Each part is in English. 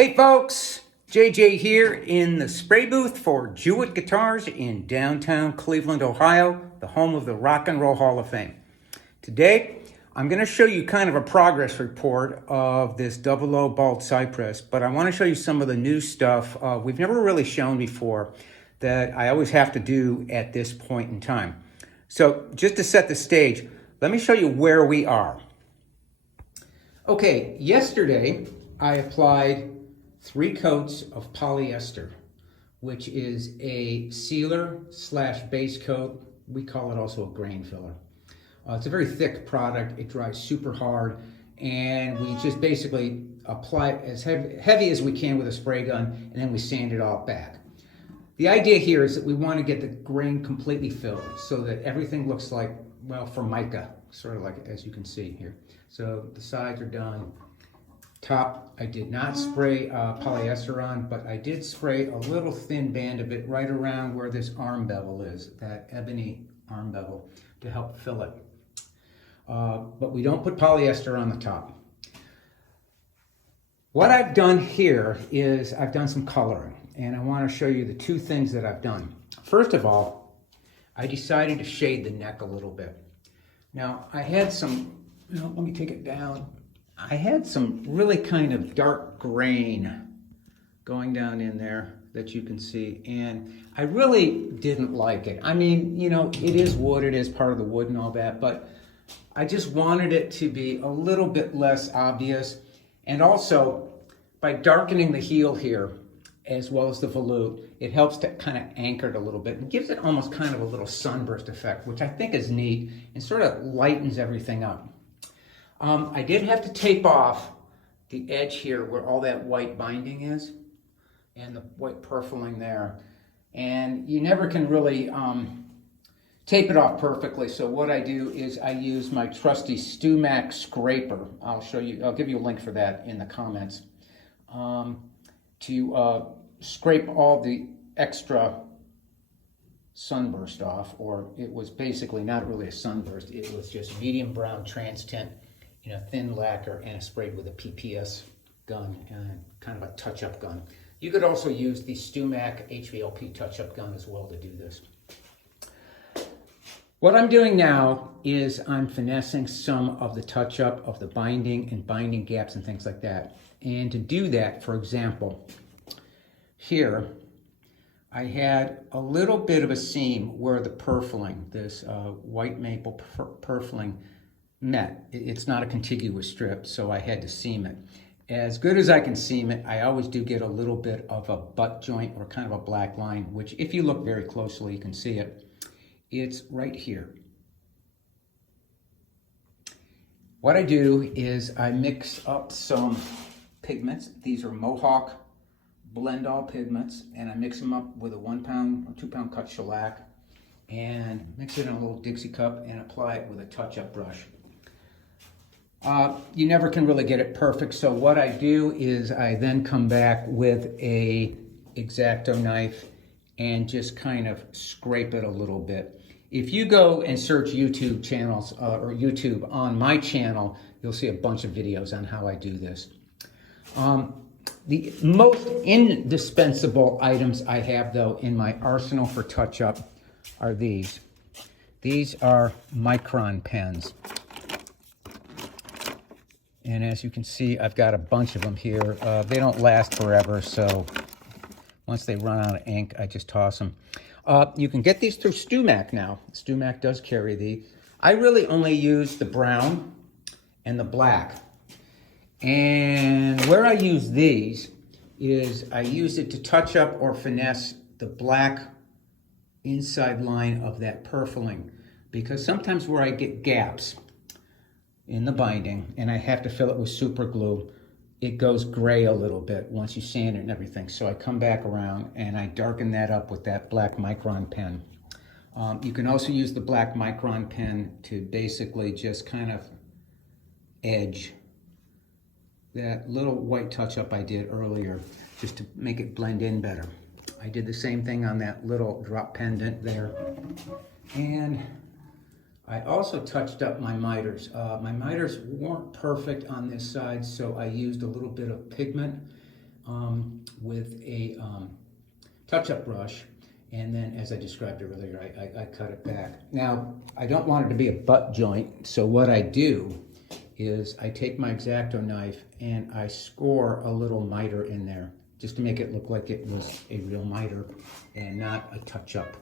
Hey folks, JJ here in the spray booth for Jewitt Guitars in downtown Cleveland, Ohio, the home of the Rock and Roll Hall of Fame. Today, I'm going to show you kind of a progress report of this double O bald cypress, but I want to show you some of the new stuff we've never really shown before that I always have to do at this point in time. So just to set the stage, let me show you where we are. Okay, yesterday I applied 3 coats of polyester, which is a sealer slash base coat. We call it also a grain filler. It's a very thick product. It dries super hard, and we just basically apply it as heavy as we can with a spray gun, and then we sand it all back. The idea here is that we want to get the grain completely filled so that everything looks like, well, Formica, sort of like as you can see here. So the sides are done. Top, I did not spray polyester on, but I did spray a little thin band of it right around where this arm bevel is, that ebony arm bevel, to help fill it. But we don't put polyester on the top. What I've done here is I've done some coloring, and I want to show you the 2 things that I've done. First of all, I decided to shade the neck a little bit. Now, I had some, let me take it down. I had some really kind of dark grain going down in there that you can see, and I really didn't like it. I mean, you know, it is wood, it is part of the wood and all that, but I just wanted it to be a little bit less obvious. And also, by darkening the heel here, as well as the volute, it helps to kind of anchor it a little bit and gives it almost kind of a little sunburst effect, which I think is neat and sort of lightens everything up. I did have to tape off the edge here where all that white binding is and the white purfling there. And you never can really tape it off perfectly. So what I do is I use my trusty StewMac scraper. I'll give you a link for that in the comments, to scrape all the extra sunburst off, or it was basically not really a sunburst. It was just medium brown trans tint in a thin lacquer, and sprayed with a PPS gun and kind of a touch-up gun. You could also use the StewMac HVLP touch-up gun as well to do this. What I'm doing now is I'm finessing some of the touch-up of the binding and binding gaps and things like that. And to do that, for example, here I had a little bit of a seam where the purfling, this white maple purfling, met. It's not a contiguous strip, so I had to seam it. As good as I can seam it, I always do get a little bit of a butt joint or kind of a black line, which if you look very closely, you can see it. It's right here. What I do is I mix up some pigments. These are Mohawk blend-all pigments, and I mix them up with a 1 pound or 2 pound cut shellac and mix it in a little Dixie cup and apply it with a touch-up brush. You never can really get it perfect, so what I do is I then come back with a X-Acto knife and just kind of scrape it a little bit. If you go and search YouTube channels or YouTube on my channel, you'll see a bunch of videos on how I do this. The most indispensable items I have, though, in my arsenal for touch-up are these. These are Micron pens. And as you can see, I've got a bunch of them here. They don't last forever, so once they run out of ink, I just toss them. You can get these through StewMac now. StewMac does carry these. I really only use the brown and the black. And where I use these is I use it to touch up or finesse the black inside line of that purfling. Because sometimes where I get gaps in the binding and I have to fill it with super glue, it goes gray a little bit once you sand it and everything. So I come back around and I darken that up with that black Micron pen. You can also use the black Micron pen to basically just kind of edge that little white touch-up I did earlier, just to make it blend in better. I did the same thing on that little drop pendant there. And I also touched up my miters. My miters weren't perfect on this side, so I used a little bit of pigment with a touch-up brush, and then, as I described earlier, I cut it back. Now, I don't want it to be a butt joint, so what I do is I take my X-Acto knife and I score a little miter in there, just to make it look like it was a real miter and not a touch-up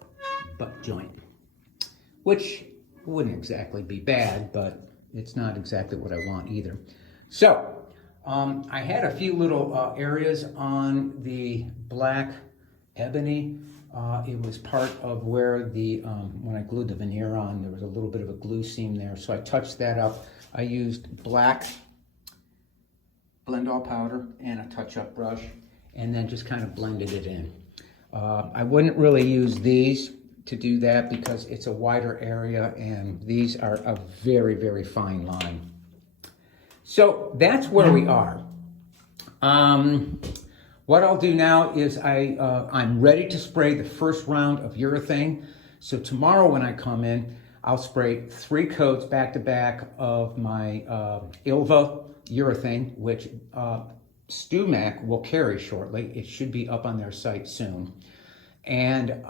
butt joint, which wouldn't exactly be bad, but it's not exactly what I want either. So, I had a few little areas on the black ebony. It was part of where the, when I glued the veneer on, there was a little bit of a glue seam there, so I touched that up. I used black blend all powder and a touch-up brush, and then just kind of blended it in. I wouldn't really use these to do that because it's a wider area, and these are a very, very fine line. So that's where we are. What I'll do now is I'm ready to spray the first round of urethane. So tomorrow when I come in, I'll spray 3 coats back to back of my Ilva urethane, which StuMac will carry shortly. It should be up on their site soon. And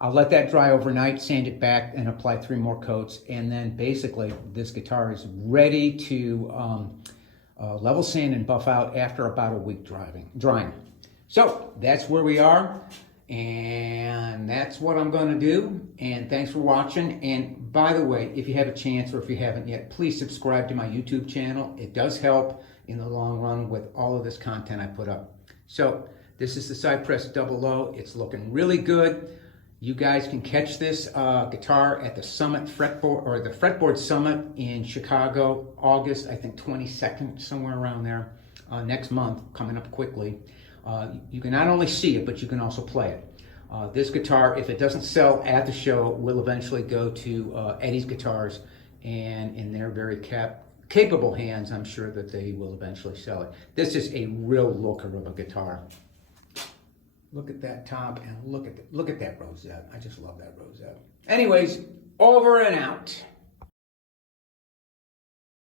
I'll let that dry overnight, sand it back, and apply 3 more coats. And then basically this guitar is ready to level sand and buff out after about a week drying. So that's where we are, and that's what I'm going to do. And thanks for watching. And by the way, if you have a chance, or if you haven't yet, please subscribe to my YouTube channel. It does help in the long run with all of this content I put up. So this is the Cypress 00. It's looking really good. You guys can catch this guitar at the Summit Fretboard, or the Fretboard Summit in Chicago, August, I think 22nd, somewhere around there, next month, coming up quickly. You can not only see it, but you can also play it. This guitar, if it doesn't sell at the show, will eventually go to Eddie's Guitars, and in their very capable hands, I'm sure that they will eventually sell it. This is a real looker of a guitar. Look at that top, and look at that rosette. I just love that rosette. Anyways, over and out.